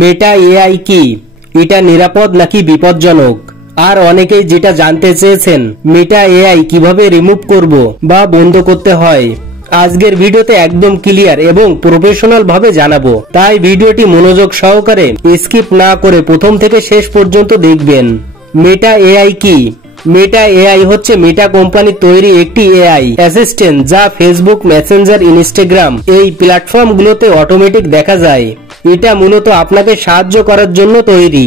Meta AI কি, এটা নিরাপদ নাকি বিপজ্জনক? আর অনেকেই যেটা জানতে চেয়েছেন, মেটা এআই কিভাবে রিমুভ করব বা বন্ধ করতে হয়। আজকের ভিডিওতে একদম ক্লিয়ার এবং প্রফেশনাল ভাবে জানাবো, তাই ভিডিওটি মনোযোগ সহকারে স্কিপ না করে প্রথম থেকে শেষ পর্যন্ত দেখবেন। মেটা এআই কি? মেটা এআই হচ্ছে মেটা কোম্পানির তৈরি একটি এআই অ্যাসিস্ট্যান্ট, যা ফেসবুক, মেসেঞ্জার, ইনস্টাগ্রাম এই প্ল্যাটফর্মগুলোতে অটোমেটিক দেখা যায়। এটা মূলত আপনাকে সাহায্য করার জন্য তৈরি।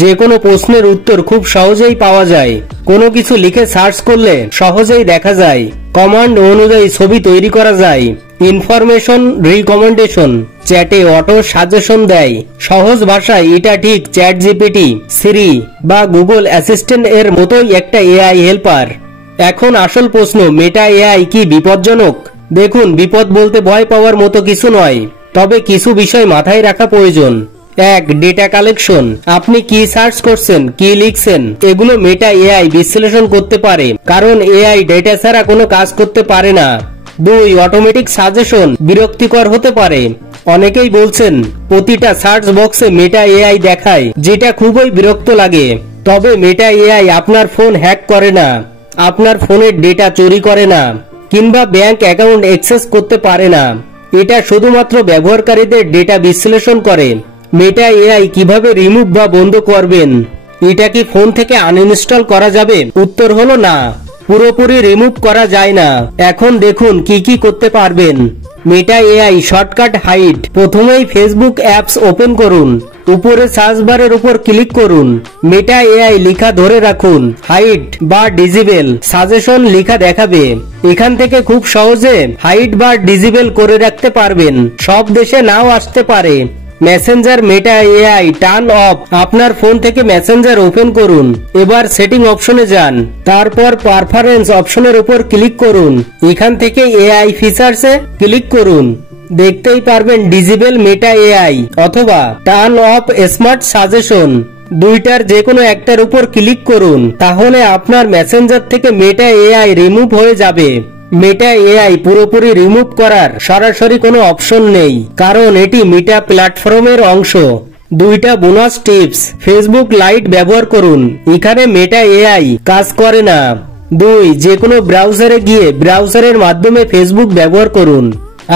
যে কোনো প্রশ্নের উত্তর খুব সহজেই পাওয়া যায়, কোনো কিছু লিখে সার্চ করলে সহজেই দেখা যায়, কমান্ড অনুযায়ী ছবি তৈরি করা যায়, ইনফরমেশন রিকমেন্ডেশন, চ্যাটে অটো সাজেশন দেয়। সহজ ভাষায় এটা ঠিক চ্যাট জিপিটি, সিরি বা গুগল অ্যাসিস্ট্যান্ট এর মতোই একটা এআই হেল্পার। এখন আসল প্রশ্ন, মেটা এআই কি বিপজ্জনক? দেখুন, বিপদ বলতে ভয় পাওয়ার মতো কিছু নয়, তবে কিছু বিষয় মাথায় রাখা প্রয়োজন। 1. Data collection. আপনি কি সার্চ করছেন, কি লিখছেন, এগুলো মেটা এআই বিশ্লেষণ করতে পারে, কারণ এআই ডেটা ছাড়া কোনো কাজ করতে পারে না। 2. Automatic suggestion. বিরক্তিকর হতে পারে। অনেকেই বলছেন প্রতিটা সার্চ বক্সে মেটা এআই দেখায়, যেটা খুবই বিরক্ত লাগে। তবে মেটা এআই আপনার ফোন হ্যাক করে না, আপনার ফোনের ডেটা চুরি করে না, কিংবা ব্যাংক অ্যাকাউন্ট অ্যাক্সেস করতে পারে না। এটা শুধুমাত্র ব্যবহারকারীদের ডেটা বিশ্লেষণ করে। মেটা এআই কিভাবে রিমুভ বা বন্ধ করবেন? এটা কি ফোন থেকে আনইনস্টল করা যাবে? উত্তর হলো না, পুরোপুরি রিমুভ করা যায় না। এখন দেখুন কি কি করতে পারবেন। Meta AI shortcut hide. প্রথমেই ফেসবুক অ্যাপস ওপেন করুন, উপরে সার্চ বারের উপর ক্লিক করুন, মেটা এআই লেখা ধরে রাখুন, হাইড বা ডিজেবল সাজেশন লেখা দেখাবে। এখান থেকে খুব সহজে হাইড বা ডিজেবল করে রাখতে পারবেন। সব দেশে নাও আসতে পারে। Messenger Meta AI turn off. আপনার ফোন থেকে মেসেঞ্জার ওপেন করুন, এবার সেটিং অপশনে যান, তারপর পারফরম্যান্স অপশনের উপর ক্লিক করুন, এখান থেকে এআই ফিচার্সে ক্লিক করুন। দেখতেই পারবেন ডিজেবল মেটা এআই অথবা টার্ন অফ স্মার্ট সাজেশন। দুইটার যে কোনো একটার উপর ক্লিক করুন, তাহলে আপনার মেসেঞ্জার থেকে মেটা এআই রিমুভ হয়ে যাবে। মেটা এআই পুরোপুরি রিমুভ করার সরাসরি কোনো অপশন নেই, কারণ এটি মেটা প্ল্যাটফর্মের অংশ। দুইটা বোনাস টিপস। ফেসবুক লাইট ব্যবহার করুন, এখানে মেটা এআই কাজ করে না। 2. যে কোনো ব্রাউজারে গিয়ে ব্রাউজারের মাধ্যমে ফেসবুক ব্যবহার করুন।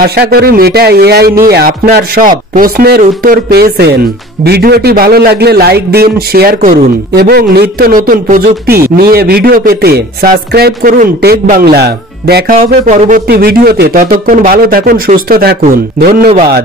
আশা করি মেটা এআই নিয়ে আপনার সব প্রশ্নের উত্তর পেয়েছেন। ভিডিওটি ভালো লাগলে লাইক দিন, শেয়ার করুন এবং নিত্য নতুন প্রযুক্তি নিয়ে ভিডিও পেতে সাবস্ক্রাইব করুন টেক বাংলা। দেখা হবে পরবর্তী ভিডিওতে। ততক্ষণ ভালো থাকুন, সুস্থ থাকুন। ধন্যবাদ।